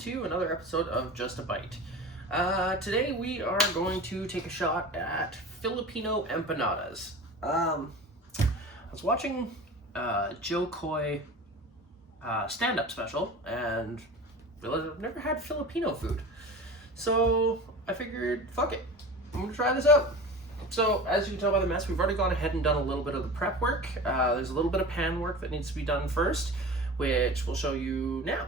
to another episode of Just a Bite. Today we are going to take a shot at Filipino Empanadas. I was watching Joe Coy stand-up special and realized I've never had Filipino food. So I figured, fuck it, I'm gonna try this out. So as you can tell by the mess, we've already gone ahead and done a little bit of the prep work. There's a little bit of pan work that needs to be done first, which we'll show you now.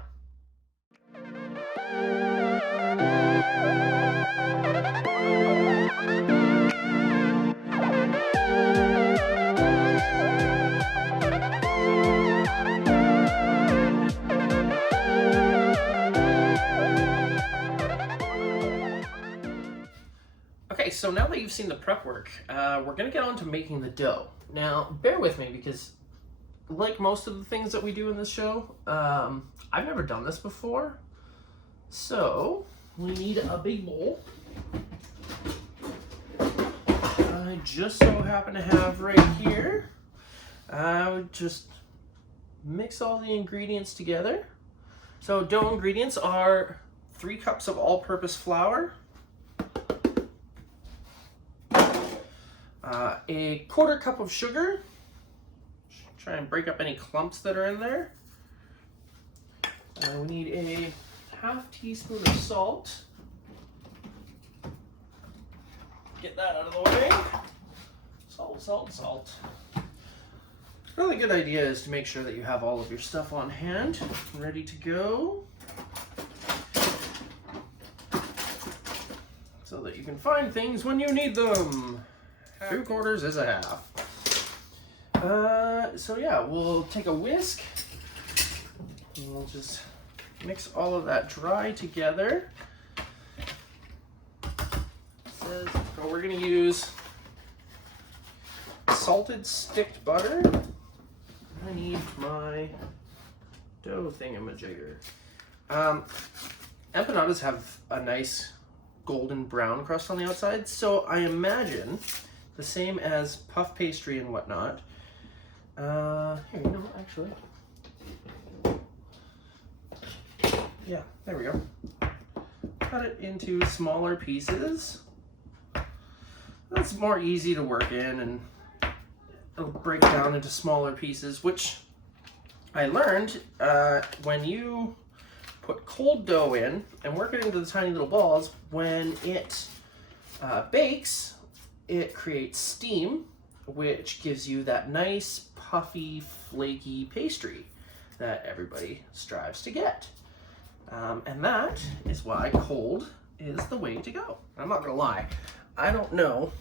Okay, so now that you've seen the prep work, we're gonna get on to making the dough. Now, bear with me because like most of the things that we do in this show, I've never done this before. So, we need a big bowl. I just so happen to have right here. I would just mix all the ingredients together. So, dough ingredients are 3 cups of all-purpose flour, a 1/4 cup of sugar. Try and break up any clumps that are in there. We need a 1/2 teaspoon of salt. Get that out of the way. Salt, salt, salt. Really good idea is to make sure that you have all of your stuff on hand, ready to go, so that you can find things when you need them. 3/4 is a 1/2. So yeah, we'll take a whisk and we'll just mix all of that dry together. So we're gonna use salted sticked butter. I need my dough thingamajigger. Empanadas have a nice golden brown crust on the outside, so I imagine the same as puff pastry and whatnot. Here, you know, actually. Yeah, there we go. Cut it into smaller pieces. That's more easy to work in, and it'll break down into smaller pieces, which I learned when you put cold dough in and work it into the tiny little balls, when it bakes, it creates steam, which gives you that nice, puffy, flaky pastry that everybody strives to get. And that is why cold is the way to go. I'm not gonna lie, I don't know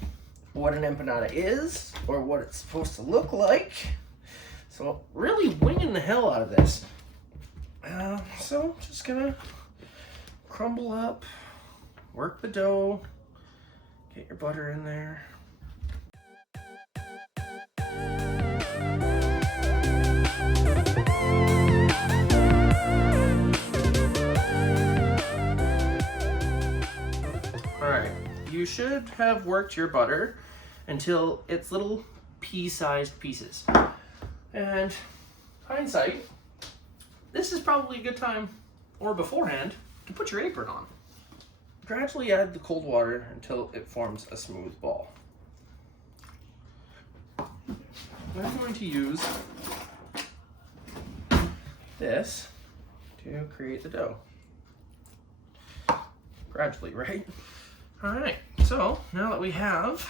what an empanada is or what it's supposed to look like, so really winging the hell out of this. So just gonna crumble up, work the dough, get your butter in there. Alright, you should have worked your butter until it's little pea-sized pieces. And hindsight, this is probably a good time, or beforehand, to put your apron on. Gradually add the cold water until it forms a smooth ball. I'm going to use this to create the dough. Gradually, right? Alright, so now that we have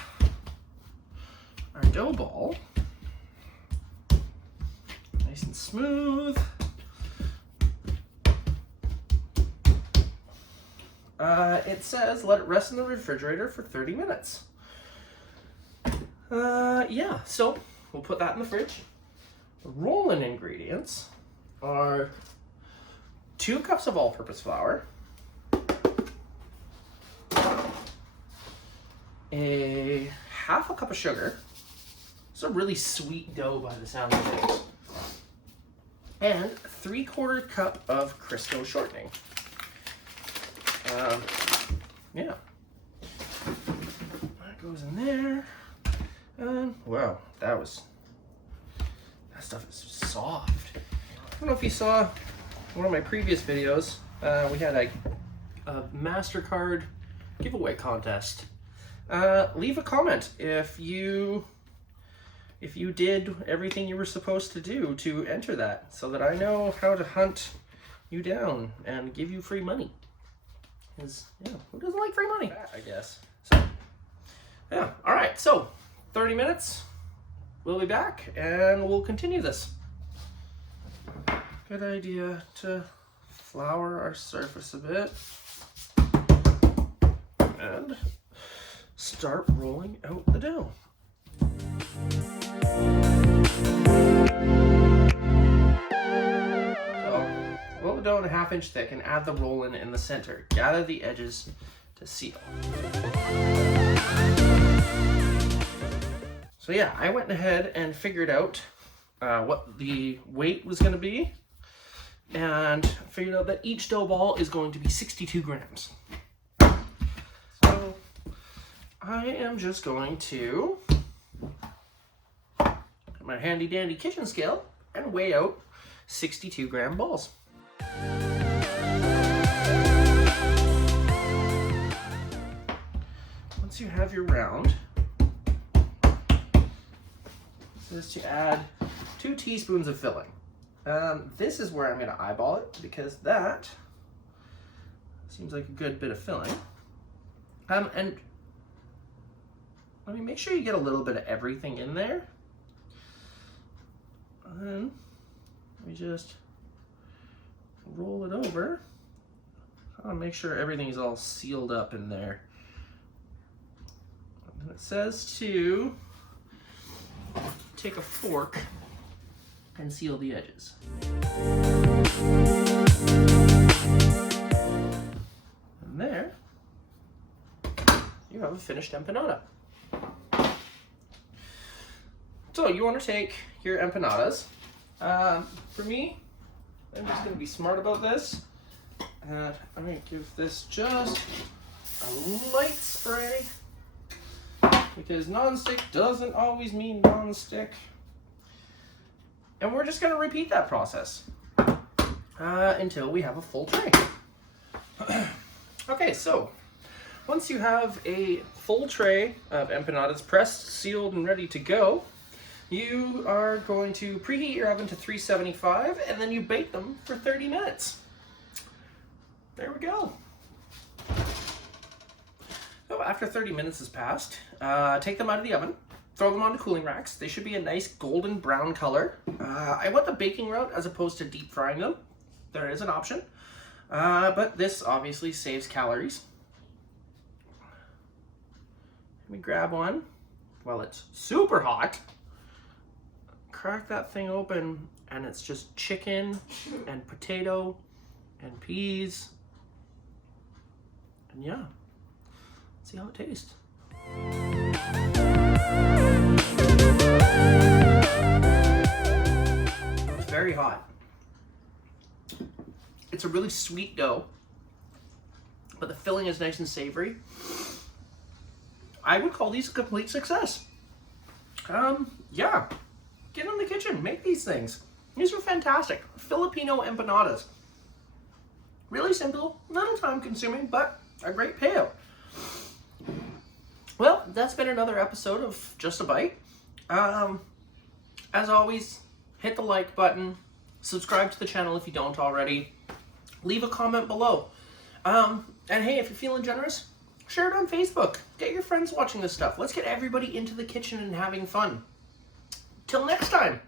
our dough ball, nice and smooth, it says let it rest in the refrigerator for 30 minutes. Yeah, so we'll put that in the fridge. The rolling ingredients are 2 cups of all-purpose flour, a 1/2 cup of sugar. It's a really sweet dough by the sound of things. And 3/4 cup of Crisco shortening. Yeah. That goes in there. Wow, that stuff is soft. I don't know if you saw one of my previous videos. We had a MasterCard giveaway contest. Leave a comment if you did everything you were supposed to do to enter that, so that I know how to hunt you down and give you free money. Because, yeah, who doesn't like free money? I guess. So, yeah, all right, so 30 minutes, we'll be back and we'll continue this. Good idea to flour our surface a bit and start rolling out the dough. So, roll the dough in a 1/2 inch thick and add the roll in the center. Gather the edges to seal. So yeah, I went ahead and figured out what the weight was going to be, and figured out that each dough ball is going to be 62 grams. So I am just going to get my handy dandy kitchen scale and weigh out 62 gram balls. Once you have your round, this is to add 2 teaspoons of filling. This is where I'm going to eyeball it, because that seems like a good bit of filling. And let me make sure you get a little bit of everything in there. And then we just roll it over. I'll make sure everything is all sealed up in there. And it says to take a fork and seal the edges. And there, you have a finished empanada. So you want to take your empanadas. For me, I'm just going to be smart about this. I'm going to give this just a light spray, because non-stick doesn't always mean non-stick. And we're just going to repeat that process until we have a full tray. Okay, so once you have a full tray of empanadas pressed, sealed, and ready to go, you are going to preheat your oven to 375, and then you bake them for 30 minutes. There we go. So after 30 minutes has passed, take them out of the oven, throw them onto cooling racks. They should be a nice golden brown color. I went the baking route as opposed to deep frying them. There is an option, but this obviously saves calories. Let me grab one while it's super hot. Crack that thing open, and it's just chicken and potato and peas. And yeah, let's see how it tastes. It's very hot. It's a really sweet dough, but the filling is nice and savory. I would call these a complete success. Yeah, get in the kitchen, make these things. These are fantastic. Filipino empanadas. Really simple, not time consuming, but a great payout. Well, that's been another episode of Just a Bite. As always, hit the like button, subscribe to the channel if you don't already, leave a comment below. And hey, if you're feeling generous, share it on Facebook. Get your friends watching this stuff. Let's get everybody into the kitchen and having fun. Till next time.